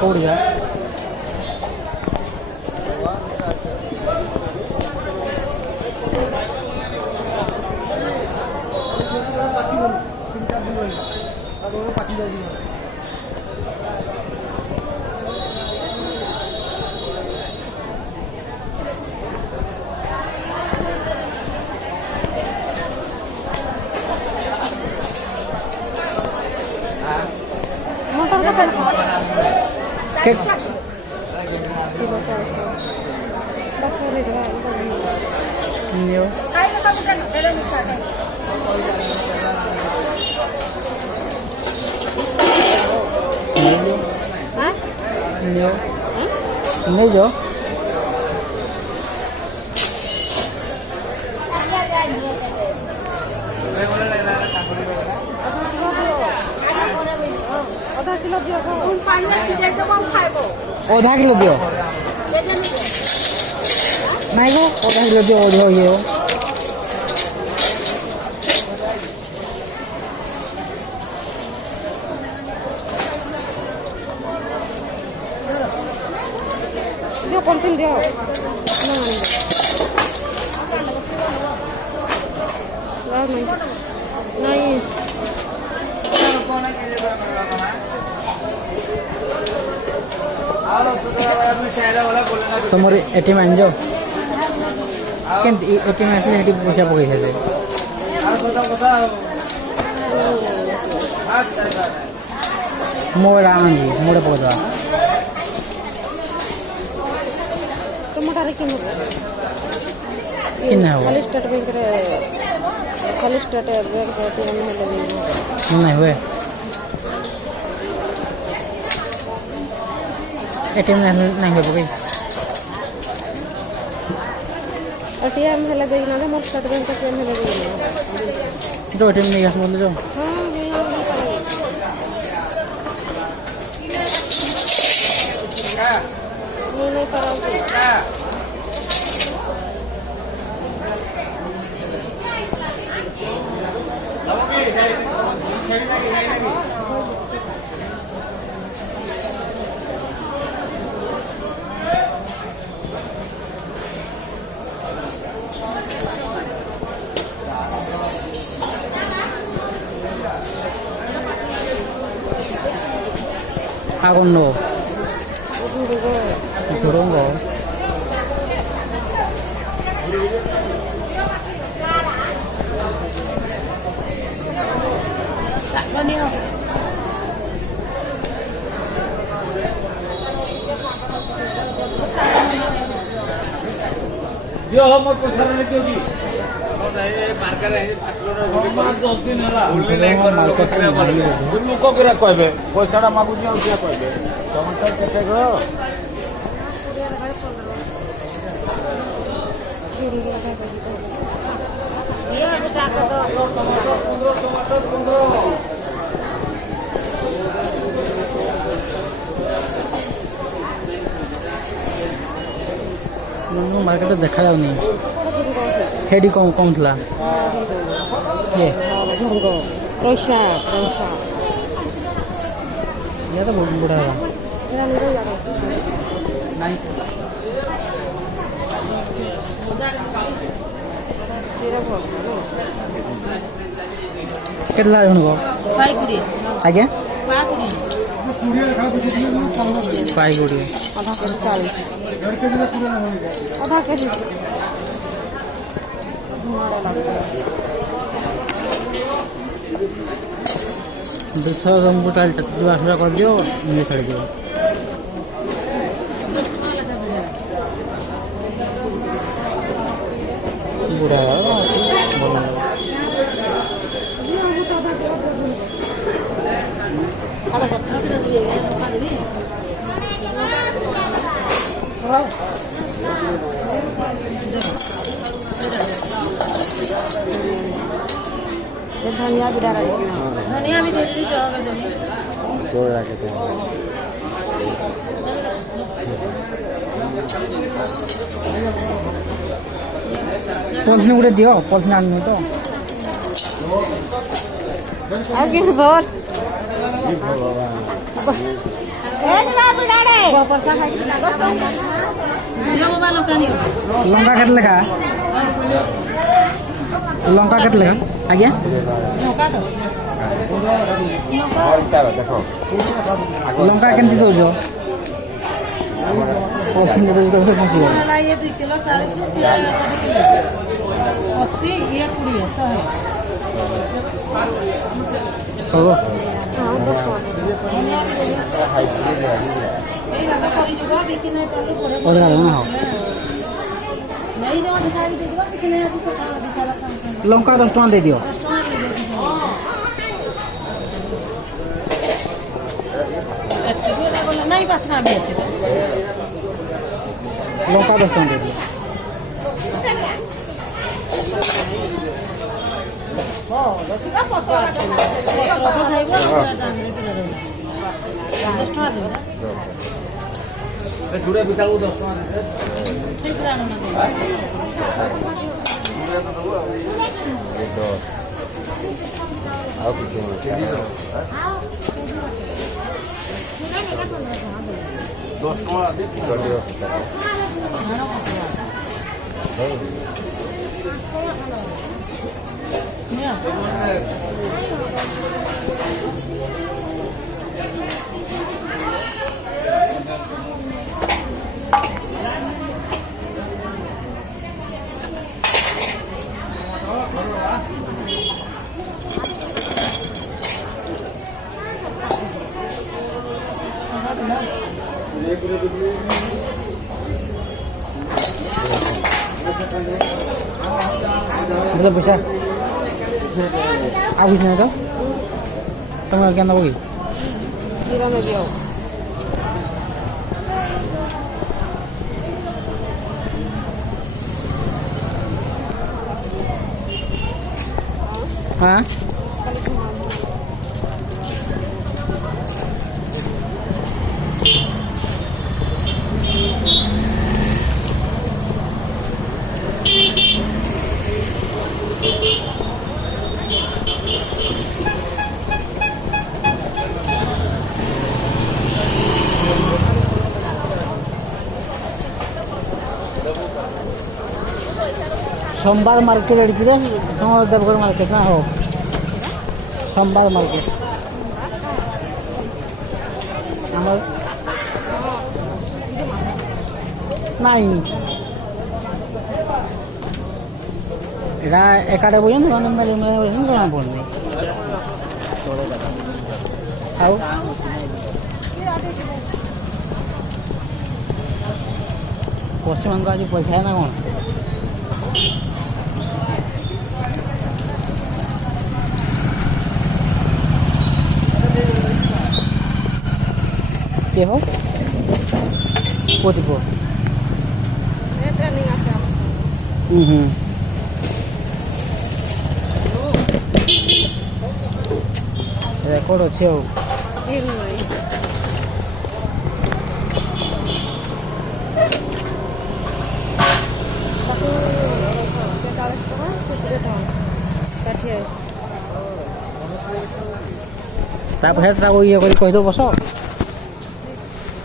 କୋଉଠିକା nhiều nhiều nhiều vô आधा kilo दियो नहीं वो आधा किलो दियो जो ये हो दियो कौन सी दियो नहीं नहीं तुम एटीएम आनजो एटीएम आसले हेटी पैसा पकई थे मोड़ आनी मोड़ पकड़ा तुम खाली स्टेट बैंक खाली स्टेट बैंक नहीं हुए एटीएम नहीं हो पकई एटीएम हेला देगिना दे मोर स्टेट बैंक एटीएम हेला देगिना तो एटीएम नहीं आस बोल जो हां नहीं कराओ Akon no. Turun go. Yo mau pasar ni tu di. Market है मार्केट 10 दिन हला बोलले नहीं कर लोक करा कहबे पैसाडा मागु दिया उठिया कहबे टमाटर केते गो ये बेटा को टमाटर 15 मार्केट देखा जाउनी हेडी कौन कौन थला ये झुंगो रोशा ये तो बहुत बड़ा है नहीं कितना झुंगो आगे पाई गुड़ी आधा केजी दूसरा कंप्यूटर जो आसरा कर दियो मुझे छड़ दियो बुढ़ा धनिया भी डाला धनिया भी दे दी दो रखे थे पॉलिथीन गुड़े दियो पॉलिथीन आनी तो ଆଉ କିଛି ଭର ଲଙ୍କା କେତେ ଲେଖା ଲଙ୍କା କେତେ ଲେଖା ଆଜ୍ଞା ଲଙ୍କା କେମିତି ଦଉଛ 80 ये 2 किलो 40 से 80 ये 20 100 है ହବ हां 10 ये ज्यादा करी जुगा बिकी नहीं पाले पड़े ଅଲଗା ଅଲଗା ହବ नहीं जो दिखाई दे दिवा बिकी नहीं आदि सका दिखाला संग ଲଙ୍କା 10 ଟଙ୍କା ଦେଇଦିଅ नहीं बसना भी अच्छे तो ଲଙ୍କା 10 ଟଙ୍କା ଦେଇଦିଅ जुड़े बिताऊ 10 ଦେଲେ ପଇସା ଆଉ କିଛି ନାହିଁ ତ ତମେ କେନ୍ ଦେବ କି कीरा में दियो ହଁ सोमवार मार्केट अड़की तुम देवगढ़ मार्केट ना हो सोमवार मार्केट नहीं यहाँ एकाटे बोझन जमा पड़नी ଆଉ ପଶୁମାନଙ୍କୁ ଆଜି ପଇସା ନା କ'ଣ କିଏ ହଉ ପୁଅଟି ପୁଅ ट्रेनिंग आसे ରେକର୍ଡ ଅଛି ଆଉ जिम नहीं ତାପରେ ତାକୁ ଇଏ କରି କହିଦେବ ବସ